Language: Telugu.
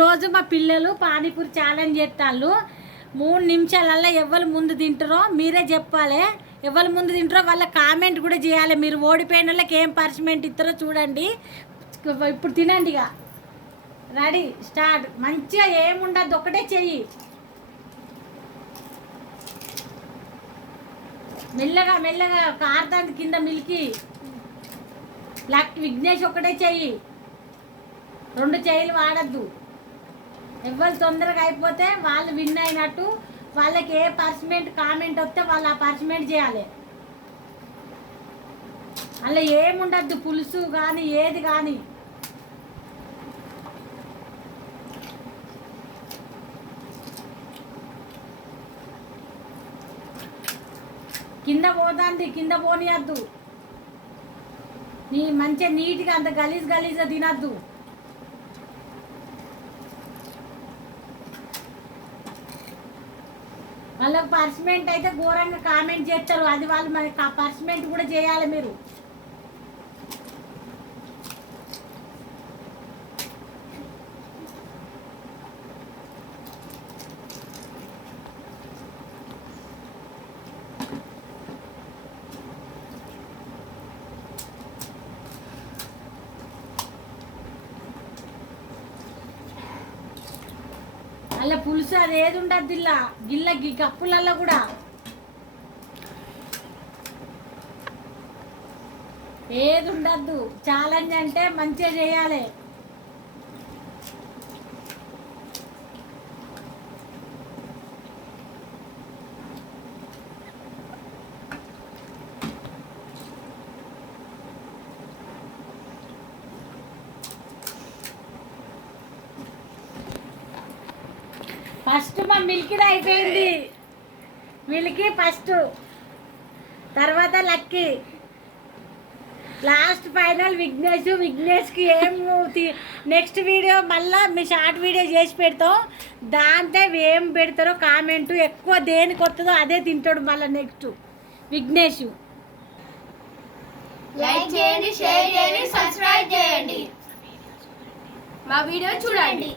రోజు మా పిల్లలు పానీపూరి ఛాలెంజ్ చేస్తాళ్ళు 3 నిమిషాలల్లో ఎవరు ముందు తింటారో మీరే చెప్పాలి. ఎవరు ముందు తింటారో వాళ్ళ కామెంట్ కూడా చేయాలి. మీరు ఓడిపోయిన వాళ్ళకి ఏం పనిష్మెంట్ ఇస్తారో చూడండి. ఇప్పుడు తినండి. ఇక రెడీ స్టార్ట్. మంచిగా ఏముండద్దు, ఒకటే చెయ్యి. మెల్లగా మెల్లగా కారుతాంది కింద మిల్కి. విఘ్నేష్ ఒకటే చెయ్యి, 2 చెయ్యిలు వాడద్దు. ఎవరు తొందరగా అయిపోతే వాళ్ళు విన్ అయినట్టు. వాళ్ళకి ఏ పనిష్మెంట్ కామెంట్ వస్తే వాళ్ళు ఆ పనిష్మెంట్ చేయాలి. అలా ఏముండద్దు, పులుసు కానీ ఏది కానీ. కింద పోతుంది, కింద పోనీయద్దు. నీ మంచిగా నీట్గా అంత గలీజ్గా తినద్దు. వాళ్ళకి పనిష్మెంట్ అయితే ఘోరంగా కామెంట్ చేస్తారు. అది వాళ్ళు మరి పనిష్మెంట్ కూడా చేయాలి మీరు. అలా పులుసు అది ఏది ఉండద్దు. గిల్ల కప్పులలో కూడా ఏది ఉండద్దు. ఛాలెంజ్ అంటే మంచిగా చేయాలి. ఫస్ట్ మా మిల్కీది అయిపోయింది. మిల్కీ ఫస్ట్, తర్వాత లక్కీ, లాస్ట్ ఫైనల్ విఘ్నేష్. విఘ్నేష్కి ఏం నెక్స్ట్ వీడియో మళ్ళీ మీ షార్ట్ వీడియో చేసి పెడతాం. దాంతో ఏం పెడతారో కామెంటు. ఎక్కువ దేనికి వస్తుందో అదే తింటాడు మళ్ళీ నెక్స్ట్ విఘ్నేష్. లైక్ చేయండి, షేర్ చేయండి, సబ్స్క్రైబ్ చేయండి, మా వీడియో చూడండి.